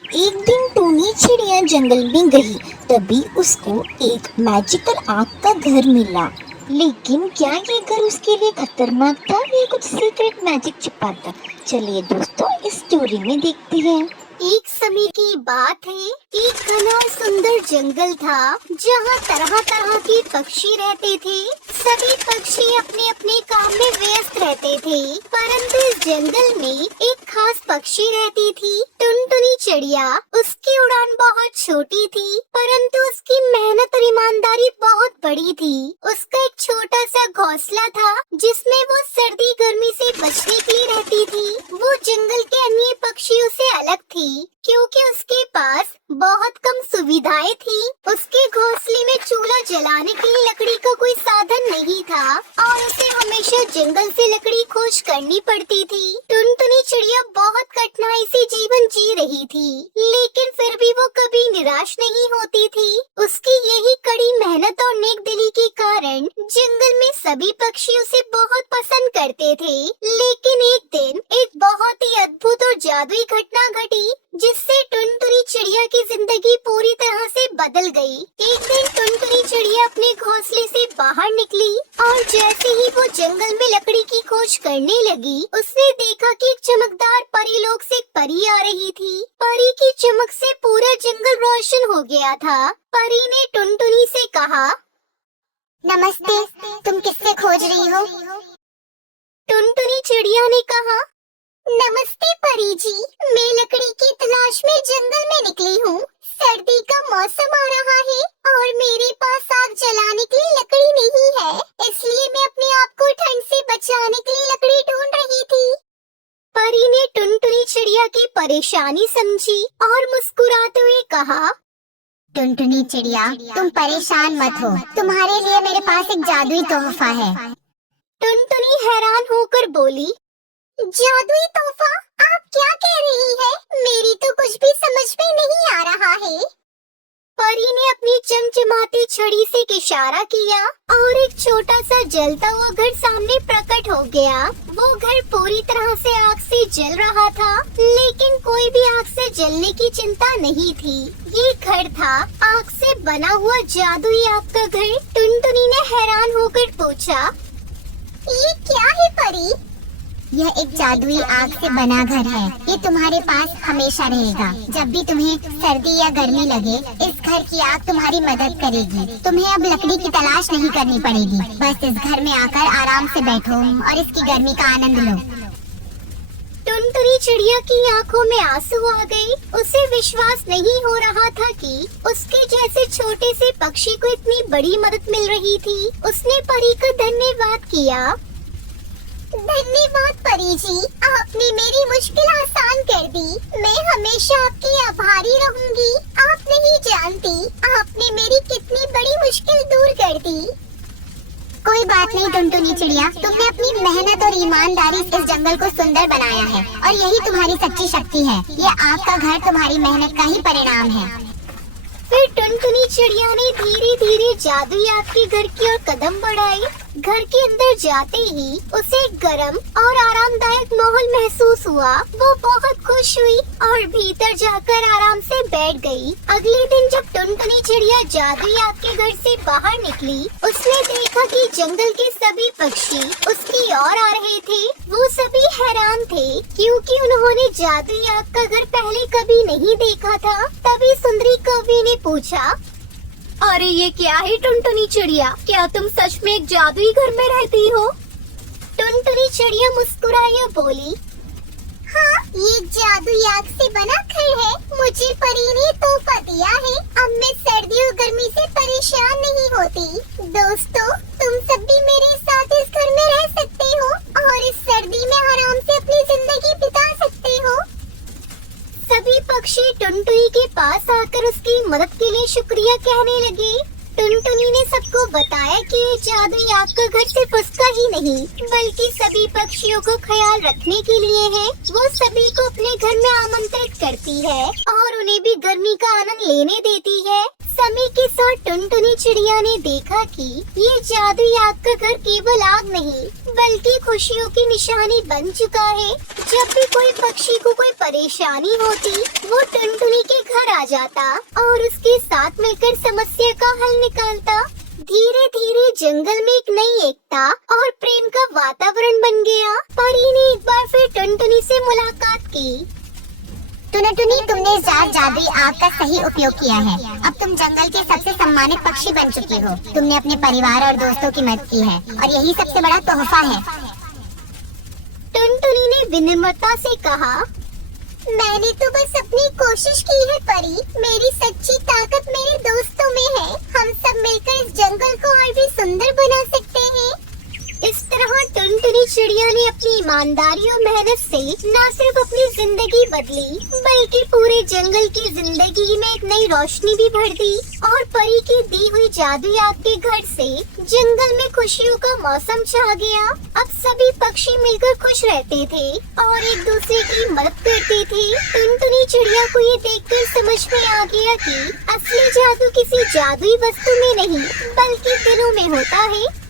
एक दिन टूनी चिड़िया जंगल में गई। तभी उसको एक मैजिकल आग का घर मिला। लेकिन क्या ये घर उसके लिए खतरनाक था या कुछ सीक्रेट मैजिक छिपा था? चलिए दोस्तों, इस स्टोरी में देखते हैं। एक समय की बात है, एक घना और सुंदर जंगल था जहाँ तरह तरह के पक्षी रहते थे। सभी पक्षी अपने अपने काम में व्यस्त रहते थे, परंतु इस जंगल में एक खास पक्षी रहती थी, टुनटुनी चिड़िया। उसकी उड़ान बहुत छोटी थी, परंतु उसकी मेहनत और ईमानदारी बहुत बड़ी थी। उसका एक छोटा सा घोंसला था जिसमें वो सर्दी गर्मी से बचने के लिए रहती थी। वो जंगल के अन्य पक्षियों से अलग थी क्योंकि उसके पास बहुत कम सुविधाएं थी। उसके घोंसले में चूल्हा जलाने के लिए लकड़ी का कोई साधन नहीं था और उसे हमेशा जंगल से लकड़ी खोज करनी पड़ती थी। टुनटुनी चिड़िया बहुत कठिनाई से जीवन जी रही थी, लेकिन फिर भी वो कभी निराश नहीं होती थी। उसकी यही कड़ी मेहनत और नेकदिली के कारण जंगल में सभी पक्षी उसे बहुत पसंद करते थे। लेकिन एक दिन एक बहुत ही अद्भुत और जादुई घटना घटी जिससे टुनटुनी चिड़िया की जिंदगी पूरी तरह से बदल गई। एक दिन टुनटुनी चिड़िया अपने घोंसले से बाहर निकली और जैसे ही वो जंगल में लकड़ी की खोज करने लगी, उसने देखा कि एक चमकदार परीलोक से एक परी आ रही थी। परी की चमक से पूरा जंगल रोशन हो गया था। परी ने टुनटुनी से कहा, नमस्ते, तुम किससे खोज रही हो? टुनटुनी चिड़िया ने कहा, नमस्ते परी जी, मैं लकड़ी की तलाश में जंगल में निकली हूँ। सर्दी का मौसम आ रहा है और मेरे पास आग जलाने के लिए लकड़ी नहीं है, इसलिए मैं अपने आप को ठंड से बचाने के लिए लकड़ी ढूंढ रही थी। परी ने टुनटुनी चिड़िया की परेशानी समझी और मुस्कुराते हुए कहा, टुनटुनी चिड़िया, तुम परेशान मत हो, तुम्हारे लिए मेरे पास एक जादुई तोहफा है। टुनटुनी हैरान होकर बोली, जादुई तोहफा? आप क्या कह रही है? मेरी तो कुछ भी समझ में नहीं आ रहा है। परी ने अपनी चमचमाती छड़ी से इशारा किया और एक छोटा सा जलता हुआ घर सामने प्रकट हो गया। वो घर पूरी तरह से आग से जल रहा था, लेकिन कोई भी आग से जलने की चिंता नहीं थी। ये घर था आग से बना हुआ जादुई आग का घर। टुनटुनी ने हैरान होकर पूछा, ये क्या है परी? यह एक जादुई आग से बना घर है। ये तुम्हारे पास हमेशा रहेगा। जब भी तुम्हें सर्दी या गर्मी लगे, इस घर की आग तुम्हारी मदद करेगी। तुम्हें अब लकड़ी की तलाश नहीं करनी पड़ेगी। बस इस घर में आकर आराम से बैठो और इसकी गर्मी का आनंद लो। टुनटुनी चिड़िया की आंखों में आंसू आ गए। उसे विश्वास नहीं हो रहा था कि उसके जैसे छोटे से पक्षी को इतनी बड़ी मदद मिल रही थी। उसने परी का धन्यवाद किया। धन्यवाद परी जी, आपने मेरी मुश्किल आसान कर दी। मैं हमेशा आपकी आभारी रहूंगी। आप नहीं जानती आपने मेरी कितनी बड़ी मुश्किल दूर कर दी। कोई बात नहीं टुनटुनी चिड़िया, तुमने अपनी मेहनत और ईमानदारी इस जंगल को सुंदर बनाया है और यही तुम्हारी सच्ची शक्ति है। ये आग का घर तुम्हारी मेहनत का ही परिणाम है। फिर टुनटुनी चिड़िया ने धीरे धीरे जादुई आग के घर की ओर कदम बढ़ाए। घर के अंदर जाते ही उसे गर्म और आरामदायक माहौल महसूस हुआ। वो बहुत खुश हुई और भीतर जाकर आराम से बैठ गई। अगले दिन जब टुनटुनी चिड़िया जादुई आग के घर से बाहर निकली, उसने देखा कि जंगल के सभी पक्षी उसकी ओर आ रहे थे। वो सभी हैरान थे क्योंकि उन्होंने जादुई आग का घर पहले कभी नहीं देखा था। तभी सुंदरी कौवे ने पूछा, अरे ये क्या है टुनटुनी चिड़िया, क्या तुम सच में एक जादुई घर में रहती हो? टुनटुनी चिड़िया मुस्कुराई और बोली, हाँ, ये जादुई आग से बना घर है। मुझे परी ने तोहफा दिया है। अब मैं सर्दी और गर्मी से परेशान नहीं होती। दोस्तों, तुम सब भी मेरे साथ इस घर में रह सकते हो और इस सर्दी में आराम से अपनी जिंदगी बिता सकते हो। सभी पक्षी टुनटुनी के पास आकर उसकी मदद के लिए शुक्रिया कहने लगे। टुनटुनी ने सबको बताया कि ये जादुई आग का घर सिर्फ उसका ही नहीं, बल्कि सभी पक्षियों को ख्याल रखने के लिए है। वो सभी को अपने घर में आमंत्रित करती है और उन्हें भी गर्मी का आनंद लेने देती है। समय के साथ टुनटुनी चिड़िया ने देखा कि ये जादुई आग का घर केवल आग नहीं बल्कि खुशियों की निशानी बन चुका है। जब भी कोई पक्षी को कोई परेशानी होती वो टुनटुनी के घर आ जाता और उसके साथ मिलकर समस्या का हल निकालता। धीरे धीरे जंगल में एक नई एकता और प्रेम का वातावरण बन गया। परी ने एक बार फिर टुनटुनी से मुलाकात की। टुनटुनी, तुमने जादुई आग का सही उपयोग किया है। अब तुम जंगल के सबसे सम्मानित पक्षी बन चुकी हो। तुमने अपने परिवार और दोस्तों की मदद की है और यही सबसे बड़ा तोहफा है। टुनटुनी ने विनम्रता से कहा, मैंने तो बस अपनी कोशिश की है परी। मेरी सच्ची ताकत मेरे दोस्तों में है। हम सब मिलकर इस जंगल को और भी सुंदर बना सकते हैं। इस तरह टुनटुनी चिड़िया ने अपनी ईमानदारी और मेहनत से न सिर्फ अपनी जिंदगी बदली बल्कि पूरे जंगल की जिंदगी में एक नई रोशनी भी भर दी। और परी की दी हुई जादुई आग के घर से जंगल में खुशियों का मौसम छा गया। अब सभी पक्षी मिलकर खुश रहते थे और एक दूसरे की मदद करते थे। टुनटुनी चिड़िया को ये देखकर समझ में आ गया कि असली जादू किसी जादुई वस्तु में नहीं बल्कि दिलों में होता है।